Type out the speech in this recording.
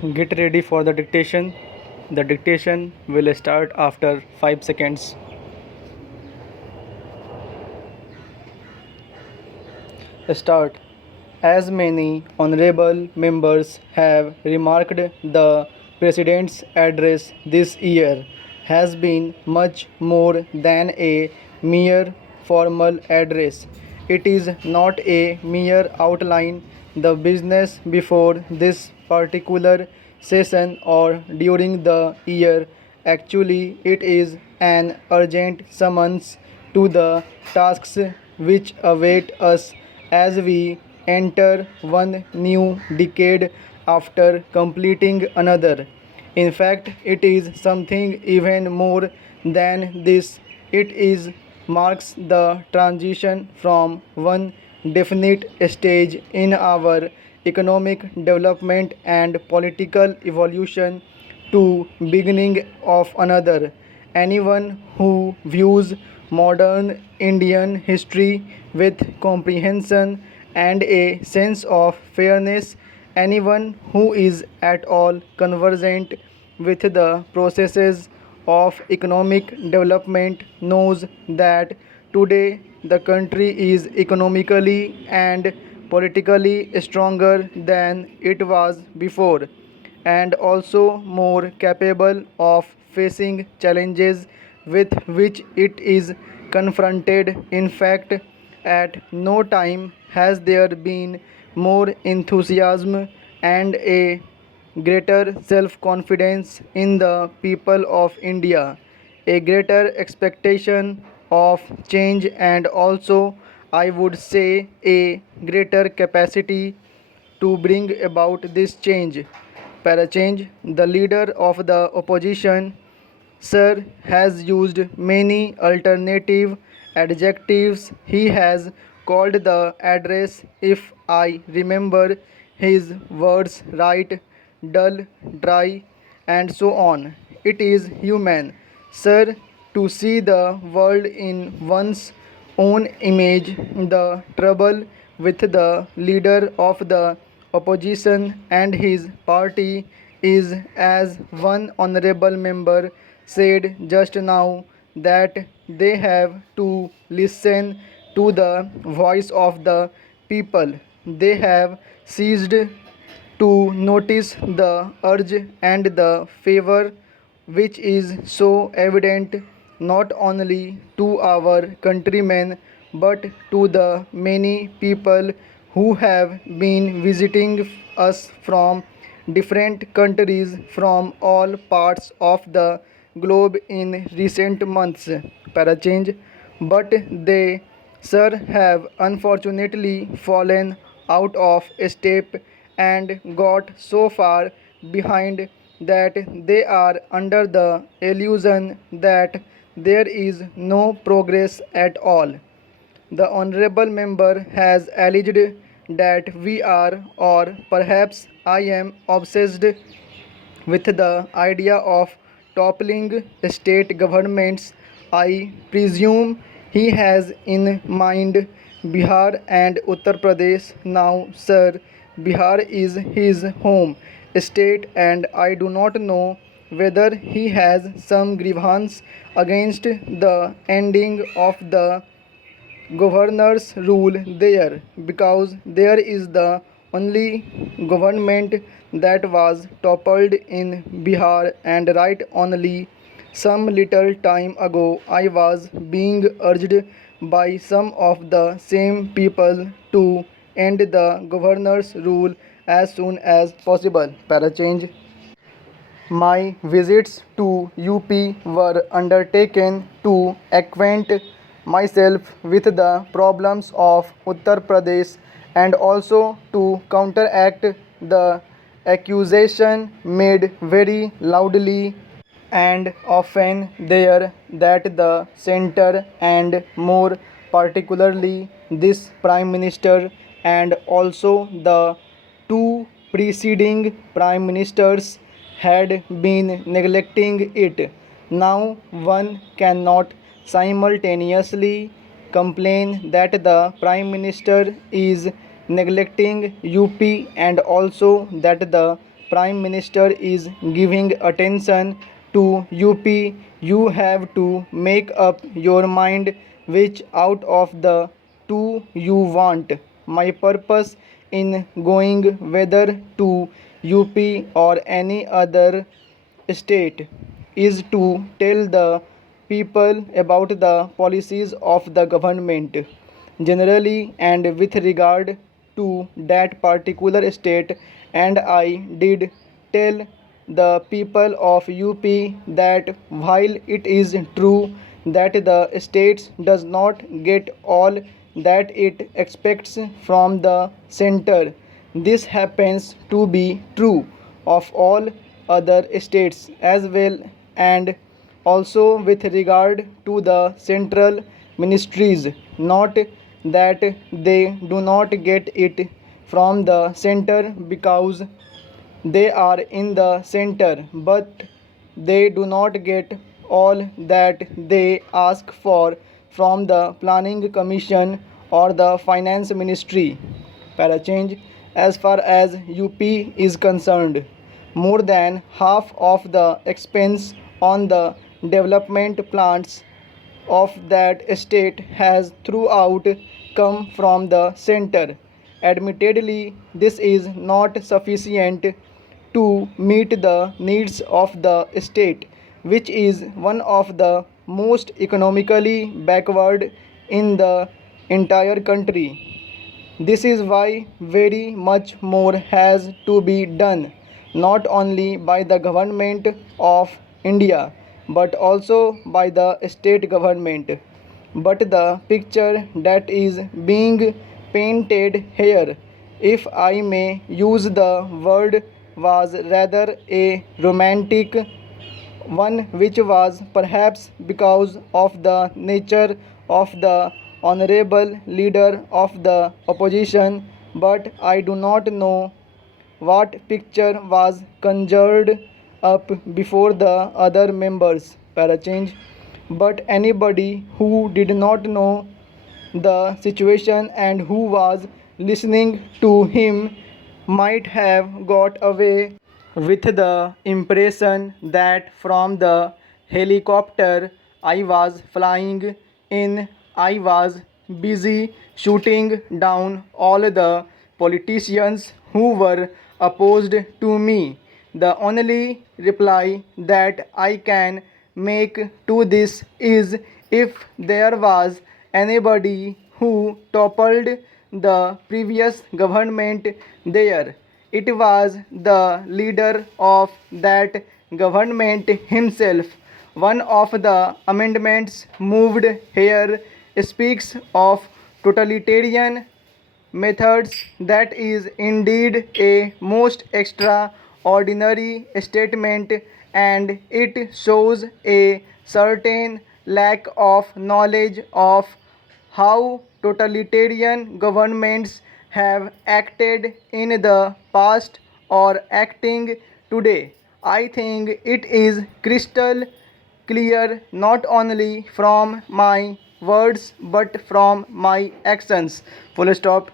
Get ready for the dictation. The dictation will start after 5 seconds. Start. As many honorable members have remarked, the President's address this year has been much more than a mere formal address. It is not a mere outline, the business before this particular session or during the year. Actually, it is an urgent summons to the tasks which await us as we enter one new decade after completing another. In fact, it is something even more than this. It is marks the transition from one definite stage in our economic development and political evolution to beginning of another. Anyone who views modern Indian history with comprehension and a sense of fairness, anyone who is at all conversant with the processes of economic development knows that today the country is economically and politically stronger than it was before, and also more capable of facing challenges with which it is confronted. In fact, at no time has there been more enthusiasm and a greater self confidence in the people of India, a greater expectation of change, and also, I would say, a greater capacity to bring about this change. Parachange, the leader of the opposition, Sir, has used many alternative adjectives. He has called the address, if I remember his words right, dull, dry, and so on. It is human, sir, to see the world in one's own image. The trouble with the leader of the opposition and his party is, as one honorable member said just now, that they have to listen to the voice of the people. They have ceased to notice the urge and the favor which is so evident not only to our countrymen but to the many people who have been visiting us from different countries from all parts of the globe in recent months. Parachange, but they, sir, have unfortunately fallen out of step and got so far behind that they are under the illusion that there is no progress at all. The honorable member has alleged that we are, or perhaps I am, obsessed with the idea of toppling state governments. I presume he has in mind Bihar and Uttar Pradesh. Now, sir, Bihar is his home state, and I do not know whether he has some grievance against the ending of the governor's rule there, because there is the only government that was toppled in Bihar. And right, only some little time ago I was being urged by some of the same people to end the governor's rule as soon as possible. Parachange. My visits to UP were undertaken to acquaint myself with the problems of Uttar Pradesh and also to counteract the accusation made very loudly and often there that the center, and more particularly this Prime Minister and also the two preceding Prime Ministers, had been neglecting it. Now one cannot simultaneously complain that the Prime Minister is neglecting UP and also that the Prime Minister is giving attention to UP, you have to make up your mind which out of the two you want. My purpose in going whether to UP or any other state is to tell the people about the policies of the government generally and with regard to that particular state, and I did tell the people of UP that while it is true that the state does not get all that it expects from the center, this happens to be true of all other states as well, and also with regard to the central ministries, not that they do not get it from the center because they are in the center, but they do not get all that they ask for from the planning commission or the finance ministry. Parachange. As far as UP is concerned, more than half of the expense on the development plans of that state has throughout come from the center. Admittedly, this is not sufficient to meet the needs of the state, which is one of the most economically backward in the entire country. This is why very much more has to be done, not only by the government of India but also by the state government. But the picture that is being painted here, if I may use the word, was rather a romantic one, which was perhaps because of the nature of the honorable leader of the opposition, but I do not know what picture was conjured up before the other members. Parachange. But anybody who did not know the situation and who was listening to him might have got away with the impression that from the helicopter I was flying in, I was busy shooting down all the politicians who were opposed to me. The only reply that I can make to this is, if there was anybody who toppled the previous government there, it was the leader of that government himself. One of the amendments moved here speaks of totalitarian methods. That is indeed a most extraordinary statement, and it shows a certain lack of knowledge of how totalitarian governments have acted in the past or acting today. I think it is crystal clear not only from my words but from my actions. Full stop.